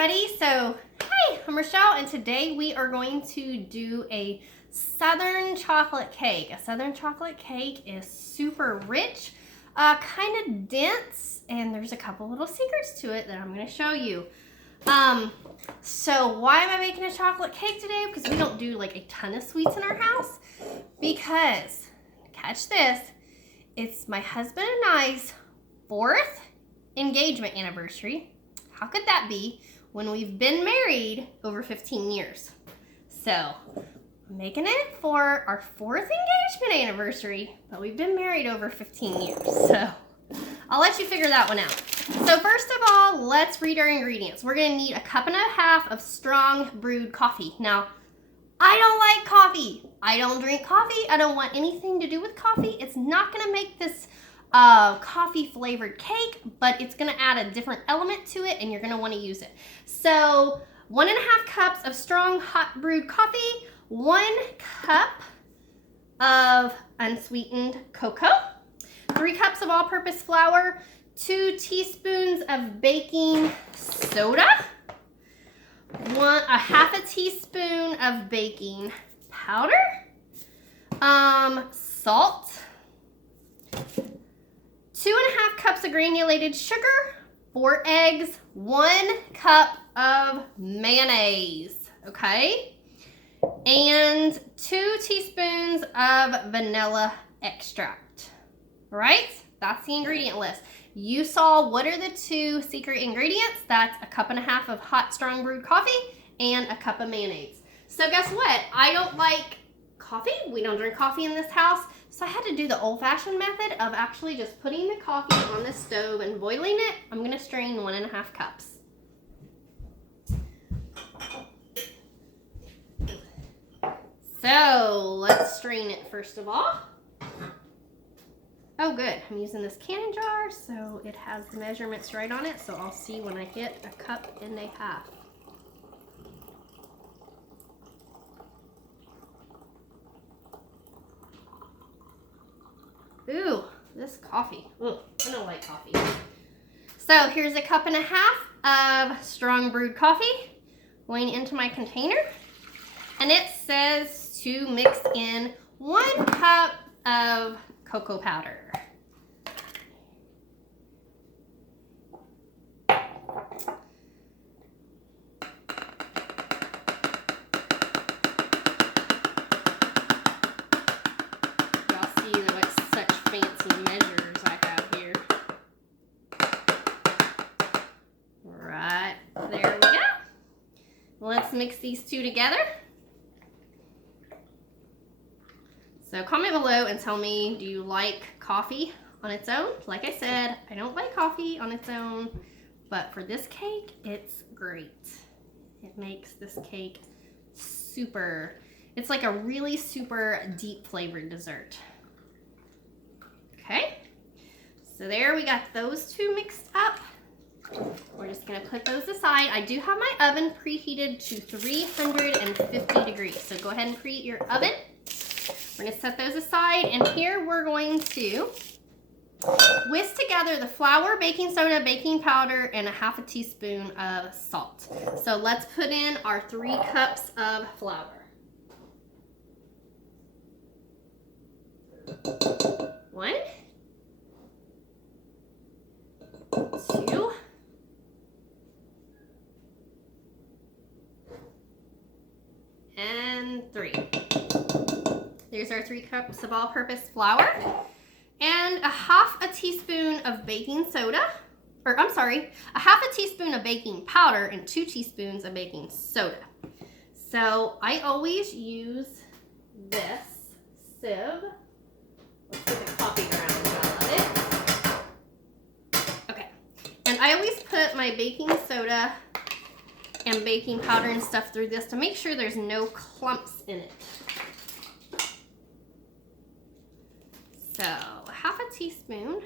everybody. So, hi, I'm Rochelle, and today we are going to do a Southern chocolate cake. A Southern chocolate cake is super rich, kind of dense, and there's a couple little secrets to it that I'm going to show you. So why am I making a chocolate cake today? Because we don't do like a ton of sweets in our house. Because, catch this, it's my husband and I's 4th engagement anniversary. How could that be when we've been married over 15 years? So, I'm making it for our 4th engagement anniversary, but we've been married over 15 years. So, I'll let you figure that one out. So first of all, let's read our ingredients. We're gonna need 1.5 cups of strong brewed coffee. Now, I don't like coffee. I don't drink coffee. I don't want anything to do with coffee. It's not gonna make this coffee flavored cake, but it's gonna add a different element to it and you're gonna wanna use it. So 1.5 cups of strong hot brewed coffee, 1 cup of unsweetened cocoa, 3 cups of all-purpose flour, 2 teaspoons of baking soda, 1/2 teaspoon of baking powder, salt, 2.5 cups of granulated sugar, 4 eggs, 1 cup of mayonnaise, okay? And 2 teaspoons of vanilla extract, all right? That's the ingredient list. You saw what are the 2 secret ingredients. That's 1.5 cups of hot, strong brewed coffee and 1 cup of mayonnaise. So guess what? I don't like coffee. We don't drink coffee in this house. So I had to do the old-fashioned method of actually just putting the coffee on the stove and boiling it. I'm going to strain 1.5 cups. So let's strain it first of all. Oh good, I'm using this canning jar so it has the measurements right on it, so I'll see when I hit 1.5 cups. Ooh, this coffee. Ugh, I don't like coffee. So here's 1.5 cups of strong brewed coffee going into my container. And it says to mix in 1 cup of cocoa powder. Let's mix these 2 together. So comment below and tell me, do you like coffee on its own? Like I said, I don't like coffee on its own, but for this cake, it's great. It makes this cake super, it's like a really super deep flavored dessert. Okay, so there we got those 2 mixed up. We're just gonna put those aside. I do have my oven preheated to 350 degrees. So go ahead and preheat your oven. We're gonna set those aside, and here we're going to whisk together the flour, baking soda, baking powder, and 1/2 teaspoon of salt. So let's put in our 3 cups of flour. 1, 2, and 3. There's our 3 cups of all-purpose flour and 1/2 teaspoon of baking soda, or I'm sorry, 1/2 teaspoon of baking powder and 2 teaspoons of baking soda. So I always use this sieve. Let's get the coffee around of it. Okay, and I always put my baking soda and baking powder and stuff through this to make sure there's no clumps in it. So 1/2 teaspoon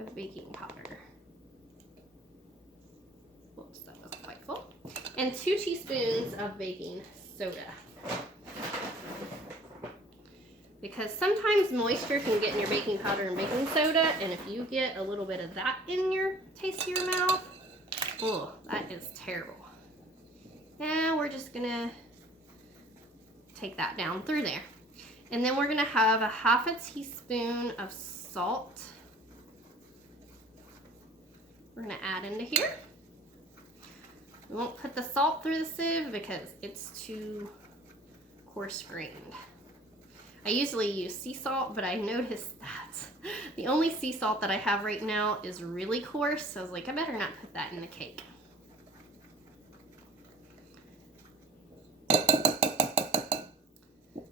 of baking powder. Whoops, that wasn't quite full. And 2 teaspoons of baking soda. Because sometimes moisture can get in your baking powder and baking soda, and if you get a little bit of that in your taste of your mouth, Oh, that is terrible. Now we're just gonna take that down through there. And then we're gonna have a half a teaspoon of salt. We're gonna add into here. We won't put the salt through the sieve because it's too coarse grained. I usually use sea salt, but I noticed that the only sea salt that I have right now is really coarse, so I was like, I better not put that in the cake.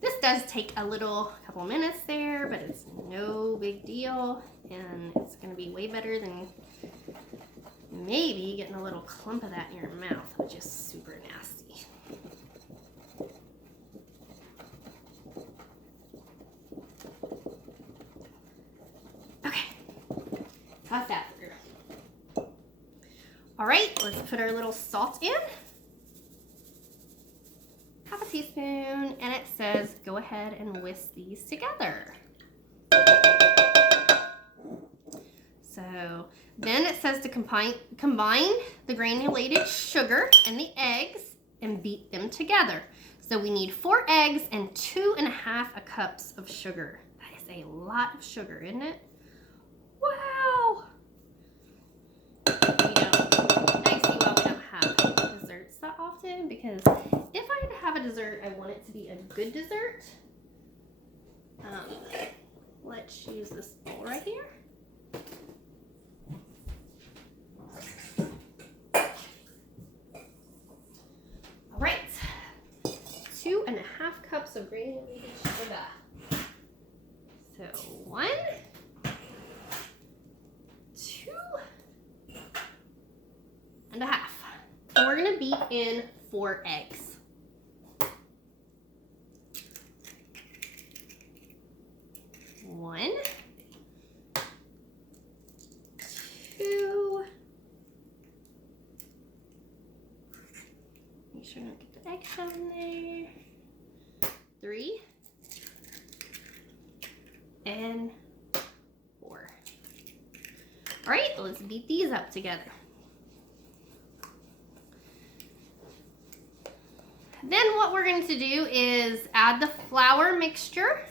This does take a couple minutes there, but it's no big deal, and it's gonna be way better than maybe getting a little clump of that in your mouth, which is super nasty. Okay, toss that through. All right, let's put our little salt in. Half a teaspoon, and it says go ahead and whisk these together. So then it says to combine the granulated sugar and the eggs and beat them together. So we need 4 eggs and 2.5 cups of sugar. That is a lot of sugar, isn't it? Wow. I see why we don't have desserts that often, because if I had to have a dessert, I want it to be a good dessert. Let's use this bowl right here. All right, 2.5 cups of granulated sugar. So 1, 2.5. And we're gonna beat in 4 eggs. One, 2. Make sure I don't get the eggshell in there. 3 and 4. All right, let's beat these up together. Then what we're going to do is add the flour mixture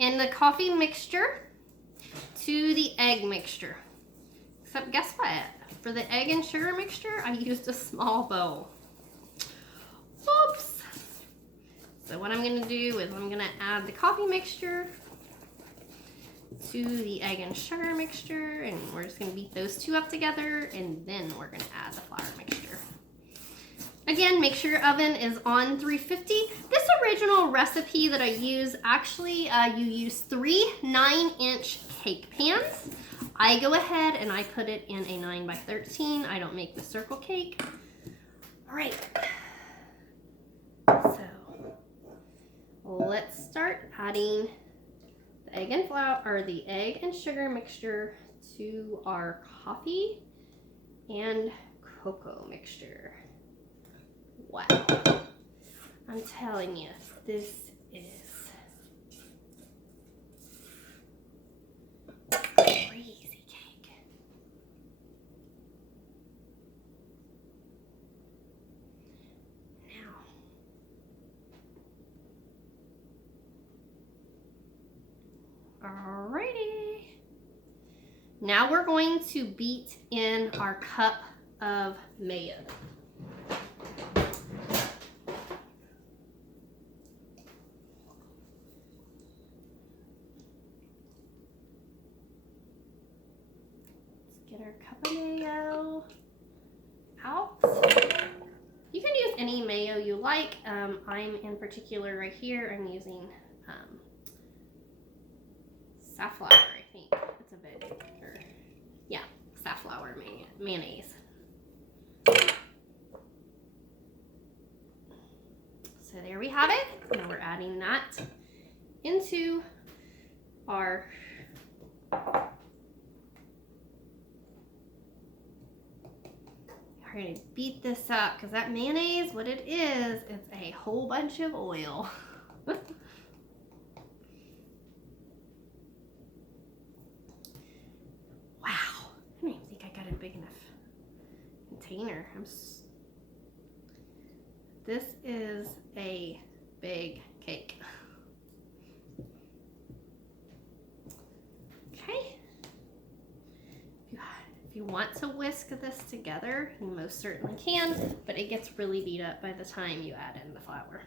and the coffee mixture to the egg mixture. Except guess what? For the egg and sugar mixture, I used a small bowl. Oops. So what I'm gonna do is I'm gonna add the coffee mixture to the egg and sugar mixture, and we're just gonna beat those 2 up together, and then we're gonna add the flour mixture. Again, make sure your oven is on 350. This original recipe that I use, actually you use 3 9-inch cake pans. I go ahead and I put it in a 9x13. I don't make the circle cake. All right, so let's start adding the egg and flour, or the egg and sugar mixture to our coffee and cocoa mixture. Wow, I'm telling you, this is crazy cake. Now, alrighty. Now we're going to beat in our cup of mayo. Get our cup of mayo out. You can use any mayo you like. I'm in particular right here, I'm using safflower, I think. It's a bit, yeah, safflower mayonnaise. So there we have it. Now we're adding that into our We're going to beat this up, because that mayonnaise, what it is, it's a whole bunch of oil. Wow. I don't even think I got it big enough container. This is a big cake. Okay. If you want to whisk this together, you most certainly can, but it gets really beat up by the time you add in the flour.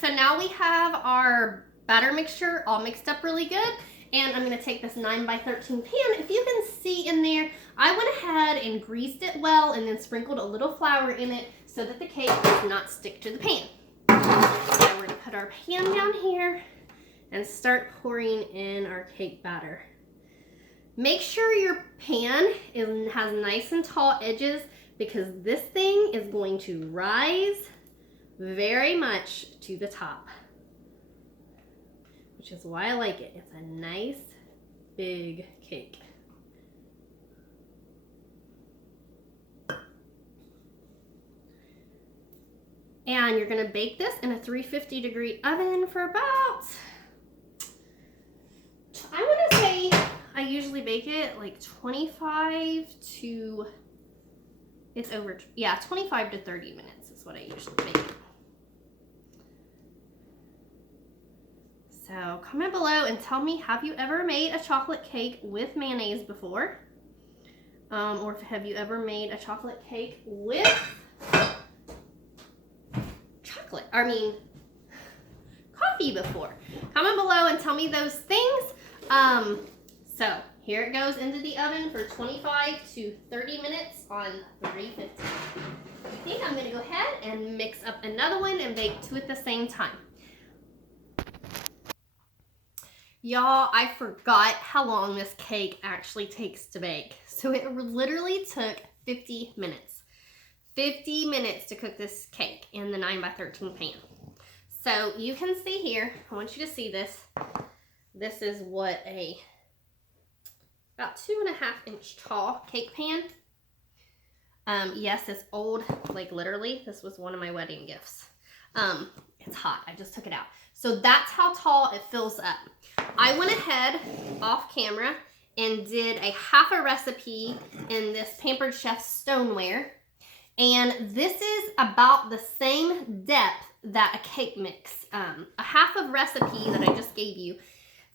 So now we have our batter mixture all mixed up really good, and I'm going to take this 9x13 pan. If you can see in there, I went ahead and greased it well and then sprinkled a little flour in it so that the cake does not stick to the pan. Now we're going to put our pan down here and start pouring in our cake batter. Make sure your pan has nice and tall edges, because this thing is going to rise very much to the top, which is why I like it. It's a nice big cake. And you're going to bake this in a 350-degree oven for about, I want to say, I usually bake it like 25 to 30 minutes is what I usually bake it. So comment below and tell me, have you ever made a chocolate cake with mayonnaise before? Or have you ever made a chocolate cake with coffee before? Comment below and tell me those things. So here it goes into the oven for 25 to 30 minutes on 350. I think I'm gonna go ahead and mix up another one and bake two at the same time. Y'all, I forgot how long this cake actually takes to bake. So it literally took 50 minutes. 50 minutes to cook this cake in the 9x13 pan. So you can see here, I want you to see this. This is what about 2.5-inch tall cake pan. Yes, it's old, like literally, this was one of my wedding gifts. It's hot, I just took it out. So that's how tall it fills up. I went ahead off camera and did a half a recipe in this Pampered Chef stoneware. And this is about the same depth that a cake mix. A half of recipe that I just gave you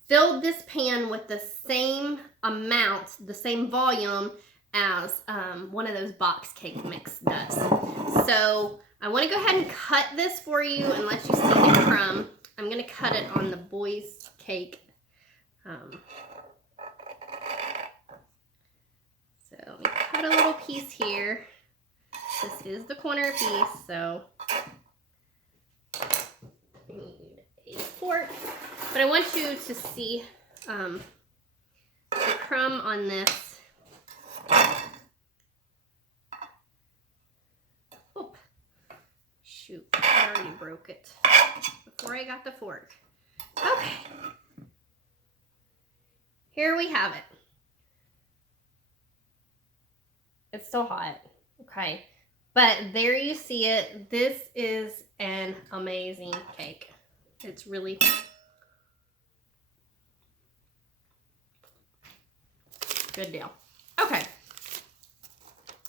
filled this pan with the same amount, the same volume as one of those box cake mix does. So I want to go ahead and cut this for you and let you see the crumb. I'm going to cut it on the boys' cake. So let me cut a little piece here. This is the corner piece, so I need a fork. But I want you to see the crumb on this. Oh, shoot, I already broke it before I got the fork. Okay. Here we have it. It's still hot, okay? But there you see it. This is an amazing cake. It's really good deal. Okay.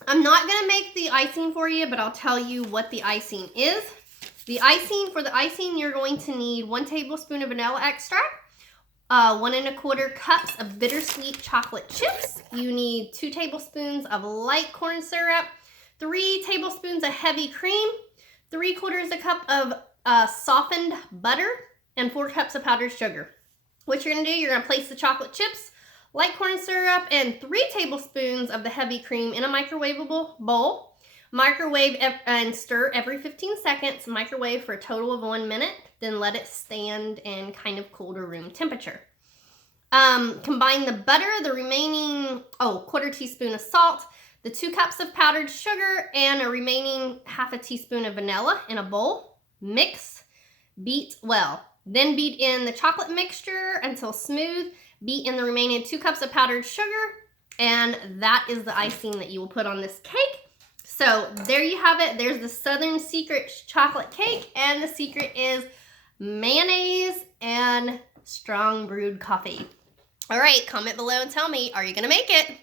I'm not going to make the icing for you, but I'll tell you what the icing is. The icing, for the icing, you're going to need 1 tablespoon of vanilla extract, 1 1/4 cups of bittersweet chocolate chips. You need 2 tablespoons of light corn syrup, 3 tablespoons of heavy cream, 3/4 cup of softened butter, and 4 cups of powdered sugar. What you're going to do, you're going to place the chocolate chips, light corn syrup, and 3 tablespoons of the heavy cream in a microwavable bowl. Microwave and stir every 15 seconds. Microwave for a total of 1 minute. Then let it stand in kind of cool to room temperature. Combine the butter, the remaining 1/4 teaspoon of salt, the 2 cups of powdered sugar, and a remaining 1/2 teaspoon of vanilla in a bowl. Mix, beat well. Then beat in the chocolate mixture until smooth. Beat in the remaining 2 cups of powdered sugar. And that is the icing that you will put on this cake. So there you have it. There's the Southern Secret chocolate cake. And the secret is mayonnaise and strong brewed coffee. All right, comment below and tell me, are you gonna make it?